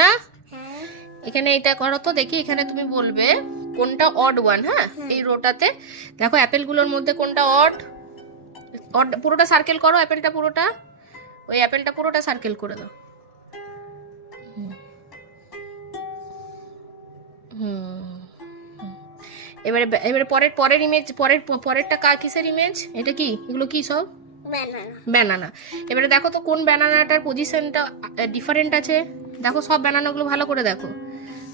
না? হ্যাঁ এখানে এটা করো তো দেখি, এখানে তুমি বলবে কোনটা অড ওয়ান। হ্যাঁ, এই রোটাতে দেখো অ্যাপেলগুলোর মধ্যে কোনটা অড। অড পুরোটা সার্কেল করো, অ্যাপেলটা পুরোটা, ওই অ্যাপেলটা পুরোটা সার্কেল করে দাও। হুম, এবারে এবারে পরের পরের ইমেজ, পরেরটা কিসের ইমেজ? এটা কি, এগুলো কি সব? Banana banana. এবারে দেখো তো কোন ব্যানানাটার পজিশনটা ডিফারেন্ট আছে। দেখো সব ব্যানানাগুলো ভালো করে দেখো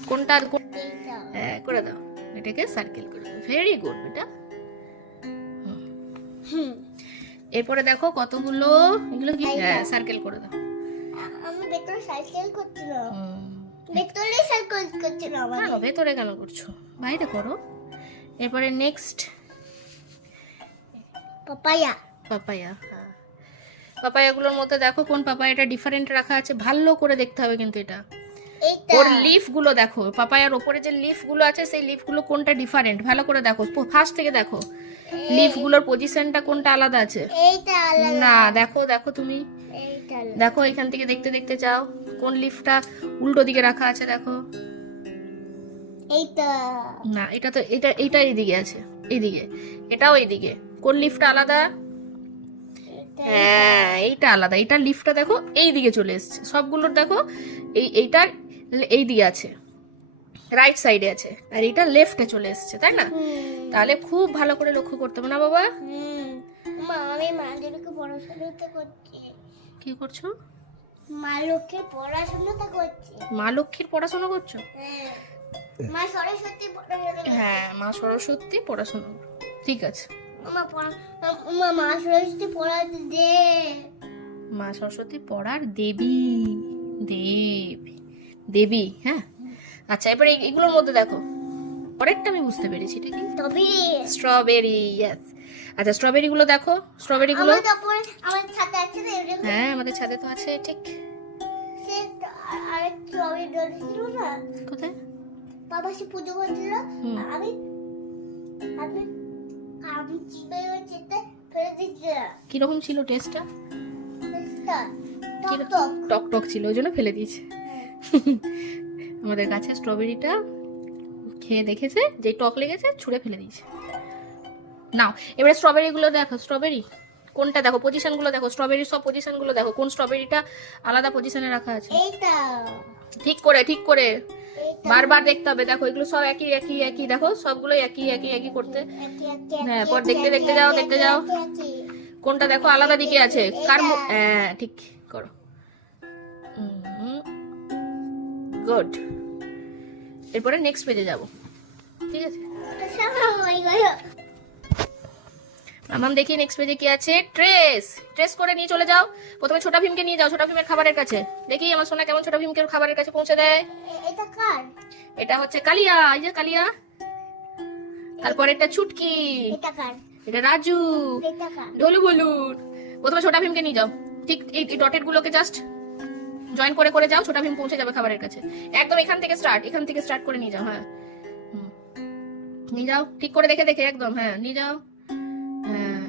কোনটা এইটা হ্যাঁ করে দাও, এটাকে সার্কেল করে দাও। ভেরি গুড বেটা। হুম এরপরে দেখো কতগুলো, এগুলো কি, হ্যাঁ সার্কেল করে দাও। আমি ভেতরে সাইকেল করছিলাম, হুম, ভেতরে সাইকেল করছিলাম কেন আমি। ভেতরে কেন করছো, বাইরে করো। এরপরে নেক্সট পাপায়া পাপায়া। হ্যাঁ, পাপায়াগুলোর মধ্যে দেখো কোন পাপায়াটা ডিফারেন্ট রাখা আছে, ভালো করে দেখতে হবে কিন্তু এটা। এইটা ওর লিফ গুলো দেখো, পাপায়ার ওপরে যে লিফ গুলো আছে সেই লিফ গুলো কোনটা ডিফারেন্ট ভালো করে দেখো, ফার্স্ট থেকে দেখো লিফ গুলোর পজিশনটা কোনটা আলাদা আছে। এইটা আলাদা, না দেখো, দেখো তুমি এইটা আলাদা। দেখো এখান থেকে দেখতে দেখতে যাও কোন লিফটা উল্টো দিকে রাখা আছে দেখো। এইটা না এটা তো এটা এইদিকে আছে, এইদিকে, এটাও এইদিকে। কোন লিফটা আলাদা? হ্যাঁ এইটা আলাদা, এইটার লিফটটা দেখো এই দিকে চলে এসেছে সবগুলোর, দেখো এইটার এই দিকে আছে, রাইট সাইডে আছে, আর এটা লেফটে চলে এসেছে, তাই না? তাহলে খুব ভালো করে লক্ষ্য করতে হবে না বাবা। মা আমি মাদেরকে পড়াশোনাটা করছি, কি করছো? মা লোককে পড়াশোনাটা করছি। মা লক্ষ্মীর পড়াশোনা করছো? হ্যাঁ মা সরস্বতী পড়াশোনা। হ্যাঁ মা সরস্বতী পড়াশোনা করো। ঠিক আছে, মা সরস্বতী পড়াতে দে। মা সরস্বতী পড়ার দেবী, দেবী। হ্যাঁ আচ্ছা, এবারে এগুলোর মধ্যে দেখো পরেরটা আমি বুঝতে পেরেছি, এটা কি? তবে স্ট্রবেরি। ইয়েস। আচ্ছা স্ট্রবেরি গুলো দেখো, স্ট্রবেরি গুলো আমার তারপরে আমার ছাতা আছে না, এরকম হ্যাঁ আমাদের ছাদে তো আছে, ঠিক। সে আরেক টবে ধরেছিল না, কোথায়? বাবা সে পুজো করছিল, হুম। আমি আমি আমি চিপে ওই চিপে ফেলে দিচ্ছিলাম। কিরকম ছিল টেস্টটা? টক টক। টক টক ছিল, ওই জন্য ফেলে দিয়েছে। আমাদের গাছে স্ট্রবেরিটা খেয়ে দেখেছে, যে টক লেগেছে ছুঁড়ে ফেলে দিয়েছে। নাও এবারে স্ট্রবেরি গুলো দেখো, স্ট্রবেরি কোনটা দেখো, পজিশন গুলো দেখো, স্ট্রবেরির সব পজিশন গুলো দেখো, কোন স্ট্রবেরিটা আলাদা পজিশনে রাখা আছে। এইটা ঠিক করে ঠিক করে এইটা বারবার দেখতে হবে। দেখো এগুলো সব একই একই একই, দেখো সবগুলো একই একই একই করতে। হ্যাঁ, পর দেখতে দেখতে যাও, দেখতে যাও। কোনটা দেখো আলাদা দিকে আছে, কার হ্যাঁ ঠিক করো। গুড। এরপরে নেক্সট পেজে যাব, ঠিক আছে? মামাম দেখি নেক্সট পেজে কি আছে। ট্রেস করে নিয়ে চলে যাও। প্রথমে ছোটা ভীমকে নিয়ে যাও ছোটা ভীমের খাবারের কাছে। দেখি আমার সোনা কেমন ছোটা ভীমকে খাবারের কাছে পৌঁছে দেয়। এটা কার? এটা হচ্ছে কালিয়া, এই যে কালিয়া। তারপর এটা ছুটকি, এটা কার? এটা রাজু, এটা কার? ঢোলু বলুন। প্রথমে ছোটা ভীমকে নিয়ে যাও, ঠিক এই ডটেড গুলোকে জাস্ট জয়েন করে করে যাও, ছোটা ভীম পৌঁছে যাবে খাবারের কাছে। একদম এখান থেকে স্টার্ট করে নিয়ে যাও। হ্যাঁ নিয়ে যাও, ঠিক করে দেখে দেখে একদম, হ্যাঁ নিয়ে যাও। হ্যাঁ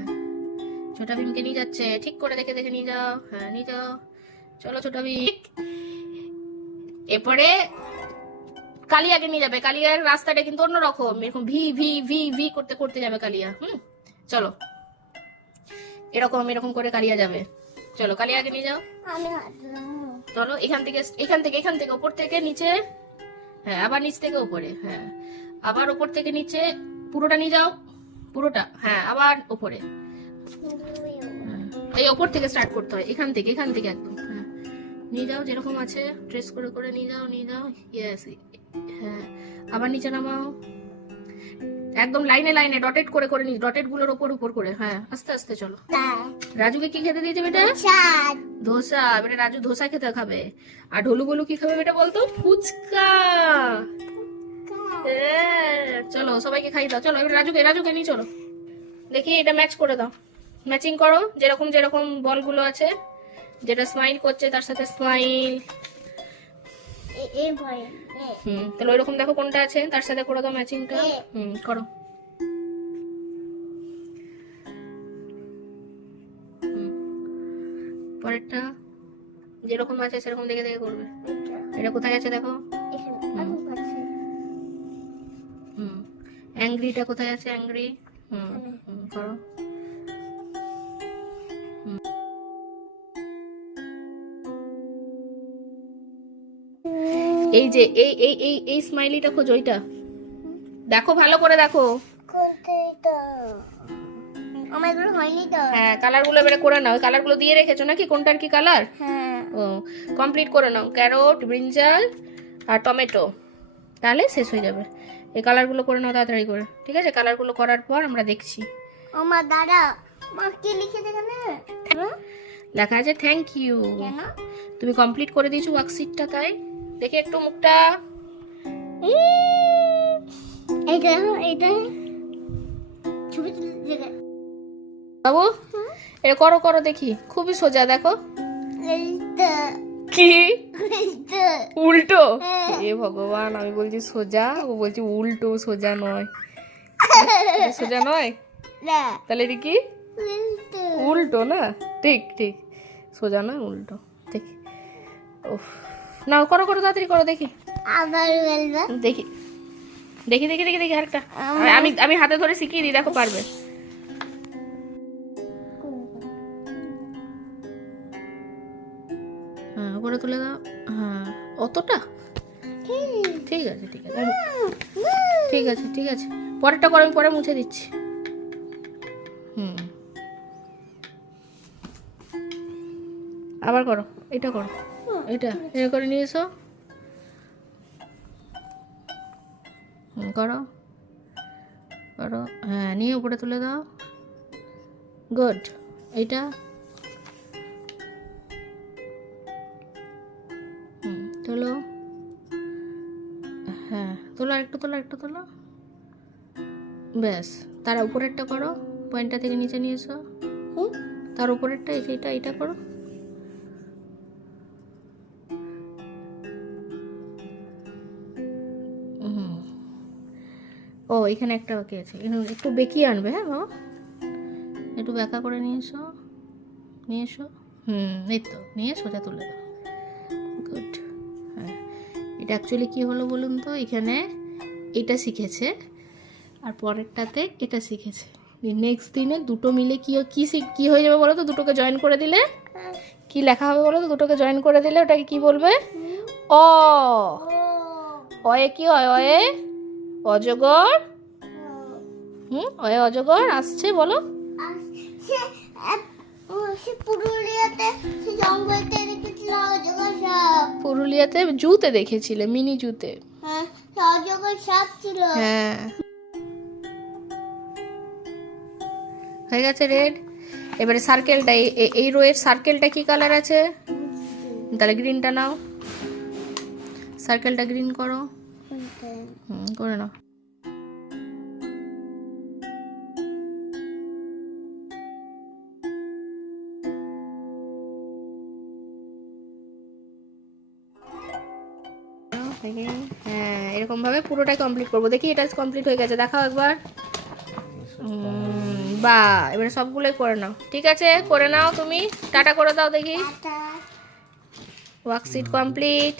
ছোটা ভীমকে নিয়ে যাচ্ছে, ঠিক করে দেখে দেখে নিয়ে যাও। হ্যাঁ নিয়ে যাও, চলো ছোটা ভীম। এরপরে কালিয়াকে নিয়ে যাবে। কালিয়ার রাস্তাটা কিন্তু অন্যরকম, এরকম ভি ভি ভি ভি করতে করতে যাবে কালিয়া। চলো এরকম এরকম করে কালিয়া যাবে। চলো কালিয়াকে নিয়ে যাও। আমি হাঁটলাম। চলো এখান থেকে উপর থেকে নিচে, হ্যাঁ আবার নিচ থেকে উপরে, হ্যাঁ আবার উপর থেকে নিচে, পুরোটা নিয়ে যাও, পুরোটা, হ্যাঁ আবার উপরে। এই উপর থেকে স্টার্ট করতে হয়, এখান থেকে একদম, হ্যাঁ নিয়ে যাও যেরকম আছে, ট্রেস করে করে নিয়ে যাও ইয়েস। হ্যাঁ আবার নিচে নামাও, একদম লাইনে লাইনে ডটেড করে করে নিয়ে, ডটেড গুলোর উপর করে, হ্যাঁ আস্তে আস্তে চলো। রাজুকে কি খেতে দিয়েছে বেটা? ধোসা। এবারে রাজু ধোসা খেতে খাবে। আর ঢোলু বলু কি খাবে বেটা বলতো? ফুচকা। চলো সবাইকে খাই দাও। চলো এবার রাজুকে নিয়ে চলো, দেখি এটা ম্যাচ করে দাও, ম্যাচিং করো। যেরকম যেরকম বলগুলো আছে, যেটা স্মাইল করছে তার সাথে স্মাইল। তাহলে ওইরকম দেখো কোনটা আছে তার সাথে করে দাও ম্যাচিংটা। করো। পরেরটা যেরকম আছে সেরকম দেখে দেখে করবে। এটা কোথায় আছে দেখো। এখানে আমি পাচ্ছি হুম, অ্যাংরিটা কোথায় আছে? অ্যাংরি। হুম হুম, করো। এই যে এই এই এই এই স্মাইলিটা খোঁজো, ওইটা দেখো, ভালো করে দেখো। কোনটা এটা আমার এগুলো হয়নি তো হ্যাঁ, কালারগুলো এবারে করে নাও। কালারগুলো দিয়ে রেখেছো নাকি? কোনটার কি কালার? হ্যাঁ ও, কমপ্লিট করে নাও। ক্যারট, ব্রিঞ্জাল আর টমেটো, তাহলে শেষ হয়ে যাবে। এই কালারগুলো করে নাও তাড়াতাড়ি করে, ঠিক আছে? কালারগুলো করার পর আমরা দেখছি। আমার দাদা মা কি লিখে দেখেন লেখা আছে থ্যাংক ইউ। কেন তুমি কমপ্লিট করে দিয়েছো ওয়ার্কশিটটা, তাই দেখে একটু মুখটা। এইটা এইটা ছবি তুলে বাবু, এটা করো করো দেখি, খুবই সোজা, দেখো। এইটা কি এইটা উল্টো? হ্যাঁ। এ ভগবান, আমি বলছি সোজা, ও বলছি উল্টো। সোজা নয়, এটা সোজা নয়, না তাহলে এটা কি? এইটা উল্টো না? ঠিক ঠিক, সোজা নয়, উল্টো। দেখি, উফ, না করো করো, তাড়াতাড়ি করো দেখি। আবার বলবা দেখি দেখি দেখি দেখি দেখি আরেকটা। আমি আমি হাতে ধরে শিখিয়ে দিই, দেখো পারবে। হ্যাঁ, উপরে তুলে দাও। হ্যাঁ, অতটা ঠিক আছে, ঠিক আছে, ঠিক আছে, ঠিক আছে। পরেরটা করো, আমি পরে মুছে দিচ্ছি। হুম, আবার করো, এটা করো, এটা এটা করে নিয়ে এসো। করো করো, হ্যাঁ, নিয়ে উপরে তুলে দাও। গুড। এইটা তোলো। হ্যাঁ, তোলো, আরেকটু তোলো, একটু তোলো। ব্যাস, তার উপরেরটা করো, পয়েন্টটা থেকে নিচে নিয়ে এসো। তার উপরেরটা, এইটা এইটা করো। ও, এখানে একটা বাকি আছে, একটু বেঁকিয়ে আনবে। হ্যাঁ বাবা, একটু বেঁকা করে নিয়ে এসো, নিয়ে এসো। এই তো, নিয়ে সোজা তুলে দাও। গুড। হ্যাঁ, এটা অ্যাকচুয়ালি কি হলো বলুন তো? এখানে এটা শিখেছে আর পরেরটাতে এটা শিখেছে। নেক্সট দিনে দুটো মিলে কি কি হয়ে যাবে বলো তো? দুটোকে জয়েন করে দিলে কি লেখা হবে বলো তো? দুটোকে জয়েন করে দিলে ওটাকে কি বলবে? অ। অয়ে কি হয়? অয়ে অজগর। অয়ে অজগর আসছে, বলো। সে পুরুলিয়াতে সে জঙ্গলতে দেখেছিল অজগর সাপ পুরুলিয়াতে জুতে দেখেছিলে, মিনি জুতে। হ্যাঁ অজগর সাপ ছিল হ্যাঁ, হয়ে গেছে রেড। এবারে সার্কেলটা, এই রোয়ের সার্কেলটা কি কালার আছে? তাহলে গ্রিনটা নাও, সার্কেলটা গ্রিন করো। করে নাও। হ্যাঁ, এরকম ভাবে পুরোটাই কমপ্লিট করবো। দেখি এটা কমপ্লিট হয়ে গেছে, দেখাও একবার। বা, এবারে সবগুলোই করে নাও। ঠিক আছে, করে নাও। তুমি টাটা করে দাও দেখি। Worksheet complete.